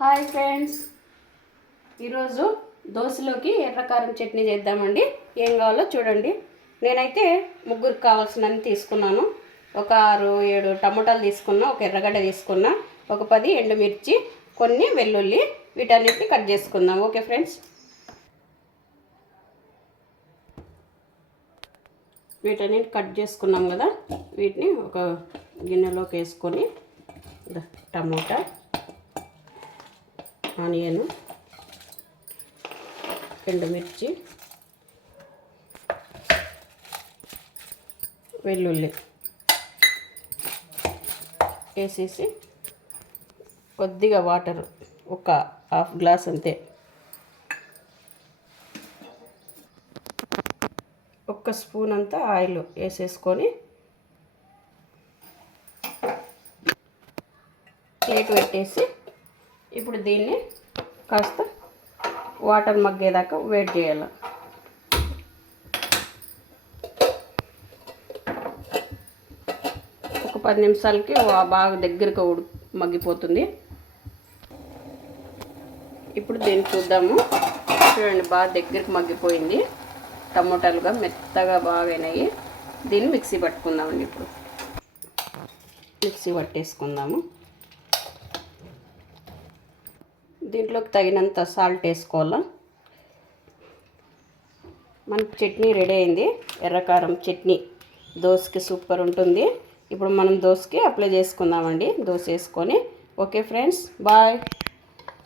Hi friends, ఈరోజు దోశలోకి ఎర్రకారం చట్నీ చేద్దామండి. ఏం కావాలో చూడండి. నేనైతే ముగ్గురికి కావాల్సినన్ని తీసుకున్నాను. ఒక 6-7 టమోటాలు తీసుకున్నా, ఒక ఎర్రగడ్డ తీసుకున్నా, ఒక 10 ఎండుమిర్చి, కొన్ని వెల్లుల్లి, వీటన్నిటిని కట్ చేసుకుందాం. ఓకే ఫ్రెండ్స్, వీటన్నిటి కట్ చేసుకున్నాం కదా. వీటిని ఒక గిన్నెలోకి వేసుకొని టమోటా, ఆనియన్, ఎండుమిర్చి, వెల్లుల్లి వేసేసి కొద్దిగా వాటర్, ఒక హాఫ్ గ్లాస్ అంతే, ఒక్క స్పూన్ అంతా ఆయిల్ వేసేసుకొని ప్లేట్ పెట్టేసి ఇప్పుడు దీన్ని కాస్త వాటర్ మగ్గేదాకా వెయిట్ చేయాలి. ఒక 10 నిమిషాలకి బాగా దగ్గరకు మగ్గిపోతుంది. ఇప్పుడు దీన్ని చూద్దాము. చూడండి, బాగా దగ్గరికి మగ్గిపోయింది. టమోటాలుగా మెత్తగా బాగా అయినాయి. దీన్ని మిక్సీ పట్టుకుందామండి. ఇప్పుడు మిక్సీ పట్టేసుకుందాము. దీంట్లోకి తగినంత సాల్ట్ వేసుకోవాలా. మనకి చట్నీ రెడీ అయింది. ఎర్రకారం చట్నీ దోశకి సూపర్ ఉంటుంది. ఇప్పుడు మనం దోశకి అప్లై చేసుకుందామండి. దోశ వేసుకొని. Okay friends, bye.